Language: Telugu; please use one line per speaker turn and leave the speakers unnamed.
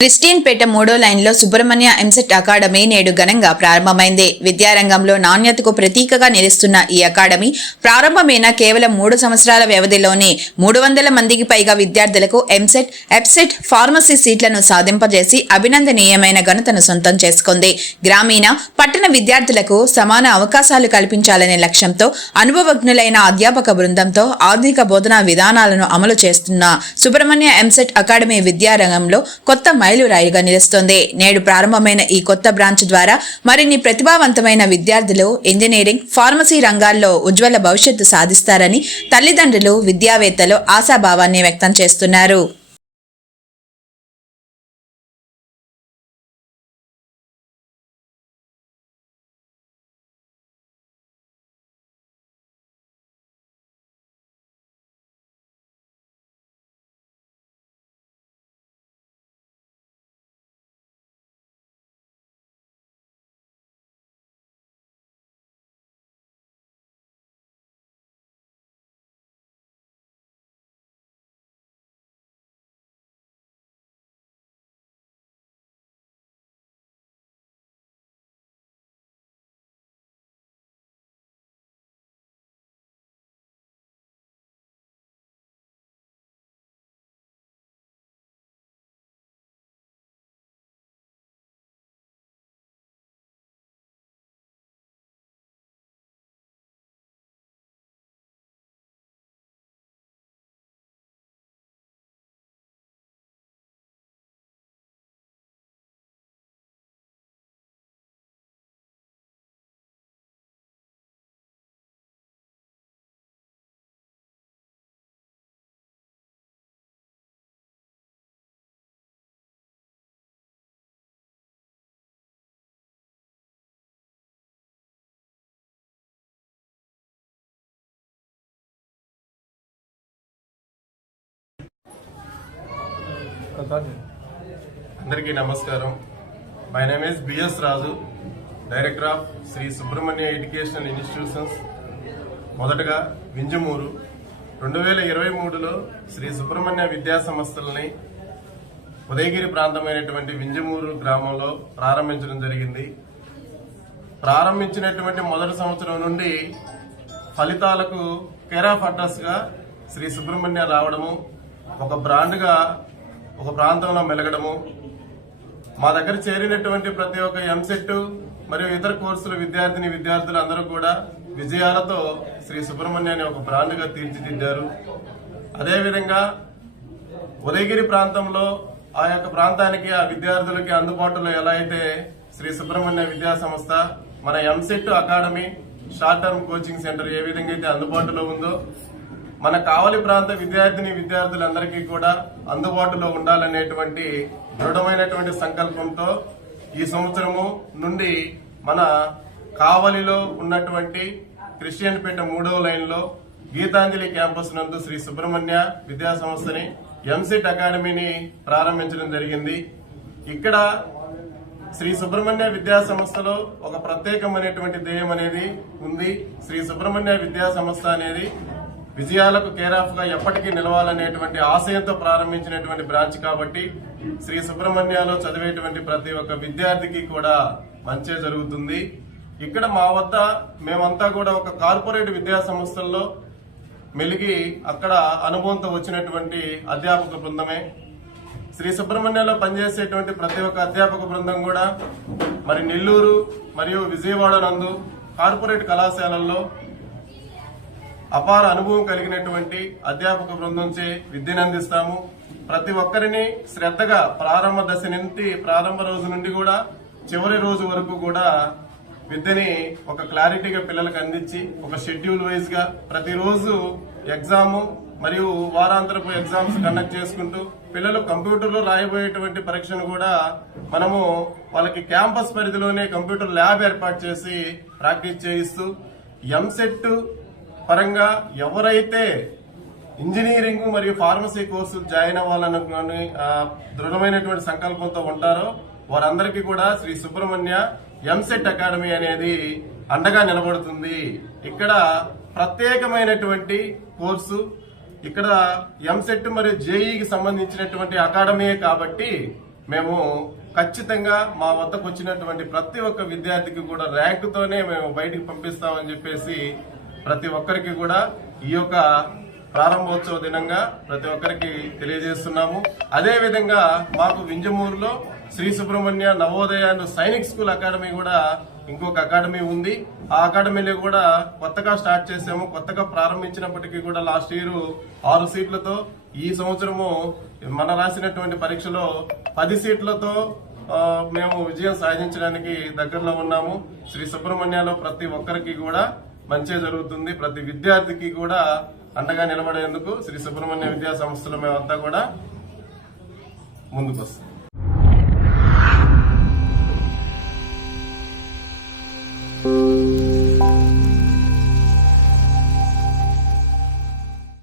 క్రిస్టియన్పేట మూడో లైన్లో సుబ్రహ్మణ్య ఎంసెట్ అకాడమీ నేడు ఘనంగా ప్రారంభమైంది. విద్యారంగంలో నాణ్యతకు ప్రతీకగా నిలుస్తున్న ఈ అకాడమీ ప్రారంభమైన కేవలం మూడు సంవత్సరాల వ్యవధిలోనే మూడు వందల మందికి పైగా విద్యార్థులకు ఎంసెట్ ఎప్సెట్ ఫార్మసీ సీట్లను సాధింపజేసి అభినందనీయమైన ఘనతను సొంతం చేసుకుంది. గ్రామీణ పట్టణ విద్యార్థులకు సమాన అవకాశాలు కల్పించాలనే లక్ష్యంతో అనుభవజ్ఞులైన అధ్యాపక బృందంతో ఆధునిక బోధనా విధానాలను అమలు చేస్తున్న సుబ్రహ్మణ్య ఎంసెట్ అకాడమీ విద్యారంగంలో కొత్త మైలురాయిగా నిలుస్తోంది. నేడు ప్రారంభమైన ఈ కొత్త బ్రాంచ్ ద్వారా మరిన్ని ప్రతిభావంతమైన విద్యార్థులు ఇంజనీరింగ్ ఫార్మసీ రంగాల్లో ఉజ్వల భవిష్యత్తు సాధిస్తారని తల్లిదండ్రులు విద్యావేత్తలు ఆశాభావాన్ని వ్యక్తం చేస్తున్నారు.
అందరికీ నమస్కారం. My name is BS Raju director of Shri Subrahmanya educational institutions మొదటగా వింజమూరు. రెండు వేల ఇరవై మూడులో శ్రీ సుబ్రహ్మణ్య విద్యా సంస్థలని ఉదయగిరి ప్రాంతమైనటువంటి వింజమూరు గ్రామంలో ప్రారంభించడం జరిగింది. ప్రారంభించినటువంటి మొదటి సంవత్సరం నుండి ఫలితాలకు కేర్ ఆఫ్ శ్రీ సుబ్రహ్మణ్య రావడము ఒక బ్రాండ్గా ఒక ప్రాంతంలో మెలగడము. మా దగ్గర చేరినటువంటి ప్రతి ఒక్క ఎంసెట్ మరియు ఇతర కోర్సుల విద్యార్థిని విద్యార్థులు అందరూ కూడా విజయాలతో శ్రీ సుబ్రహ్మణ్యాన్ని ఒక బ్రాండ్గా తీర్చిదిద్దారు. అదేవిధంగా ఉదయగిరి ప్రాంతంలో ఆ యొక్క ప్రాంతానికి ఆ విద్యార్థులకి అందుబాటులో ఎలా అయితే శ్రీ సుబ్రహ్మణ్య విద్యా సంస్థ మన EAMCET academy short term coaching centre ఏ విధంగా అయితే అందుబాటులో ఉందో మన కావలి ప్రాంత విద్యార్థిని విద్యార్థులందరికీ కూడా అందుబాటులో ఉండాలనేటువంటి దృఢమైనటువంటి సంకల్పంతో ఈ సంవత్సరము నుండి మన కావలిలో ఉన్నటువంటి క్రిస్టియన్ పేట మూడవ లైన్లో గీతాంజలి క్యాంపస్ నందు శ్రీ సుబ్రహ్మణ్య విద్యా సంస్థని ఎంసెట్ అకాడమీని ప్రారంభించడం జరిగింది. ఇక్కడ శ్రీ సుబ్రహ్మణ్య విద్యా సంస్థలో ఒక ప్రత్యేకమైనటువంటి ధ్యేయం అనేది ఉంది. శ్రీ సుబ్రహ్మణ్య విద్యా సంస్థ అనేది విజయాలకు కేరాఫ్గా ఎప్పటికీ నిలవాలనేటువంటి ఆశయంతో ప్రారంభించినటువంటి బ్రాంచ్ కాబట్టి శ్రీ సుబ్రహ్మణ్యలో చదివేటువంటి ప్రతి ఒక్క విద్యార్థికి కూడా మంచే జరుగుతుంది. ఇక్కడ మా వద్ద మేమంతా కూడా ఒక కార్పొరేట్ విద్యా సంస్థల్లో మెలిగి అక్కడ అనుభవంతో వచ్చినటువంటి అధ్యాపక బృందమే. శ్రీ సుబ్రహ్మణ్యంలో పనిచేసేటువంటి ప్రతి ఒక్క అధ్యాపక బృందం కూడా మరి నెల్లూరు మరియు విజయవాడ నందు కార్పొరేట్ కళాశాలల్లో అపార అనుభవం కలిగినటువంటి అధ్యాపక బృందంచే విద్యను అందిస్తాము. ప్రతి ఒక్కరిని శ్రద్ధగా ప్రారంభ దశ నుండి ప్రారంభ రోజు నుండి కూడా చివరి రోజు వరకు కూడా విద్యని ఒక క్లారిటీగా పిల్లలకు అందించి ఒక షెడ్యూల్ వైజ్గా ప్రతిరోజు ఎగ్జామ్ మరియు వారాంతరపు ఎగ్జామ్స్ కండక్ట్ చేసుకుంటూ పిల్లలు కంప్యూటర్లో రాయబోయేటువంటి పరీక్షను కూడా మనము వాళ్ళకి క్యాంపస్ పరిధిలోనే కంప్యూటర్ ల్యాబ్ ఏర్పాటు చేసి ప్రాక్టీస్ చేయిస్తూ ఎంసెట్ పరంగా ఎవరైతే ఇంజనీరింగ్ మరియు ఫార్మసీ కోర్సు జాయిన్ అవ్వాలనుకుని దృఢమైనటువంటి సంకల్పంతో ఉంటారో వారందరికీ కూడా శ్రీ సుబ్రహ్మణ్య ఎంసెట్ అకాడమీ అనేది అండగా నిలబడుతుంది. ఇక్కడ ప్రత్యేకమైనటువంటి కోర్సు ఇక్కడ ఎంసెట్ మరియు జేఈకి సంబంధించినటువంటి అకాడమీయే కాబట్టి మేము ఖచ్చితంగా మా వద్దకు వచ్చినటువంటి ప్రతి ఒక్క విద్యార్థికి కూడా ర్యాంకుతోనే మేము బయటికి పంపిస్తామని చెప్పేసి ప్రతి ఒక్కరికి కూడా ఈ యొక్క ప్రారంభోత్సవ దినంగా ప్రతి ఒక్కరికి తెలియజేస్తున్నాము. అదే విధంగా మాకు వింజమూరులో Shri Subrahmanya Navodaya and Sainik school academy కూడా ఇంకొక అకాడమీ ఉంది. ఆ అకాడమీలో కూడా కొత్తగా స్టార్ట్ చేసాము కొత్తగా ప్రారంభించినప్పటికీ కూడా లాస్ట్ ఇయర్ ఆరు సీట్లతో ఈ సంవత్సరము మన రాసినటువంటి పరీక్షలో పది సీట్లతో మేము విజయం సాధించడానికి దగ్గరలో ఉన్నాము. శ్రీ సుబ్రహ్మణ్యలో ప్రతి ఒక్కరికి కూడా మంచి జరుగుతుంది. ప్రతి విద్యార్థికి కూడా అండగా నిలబడేందుకు శ్రీ సుబ్రహ్మణ్య విద్యా సంస్థలు మేమంతా కూడా ముందుకు వస్తాం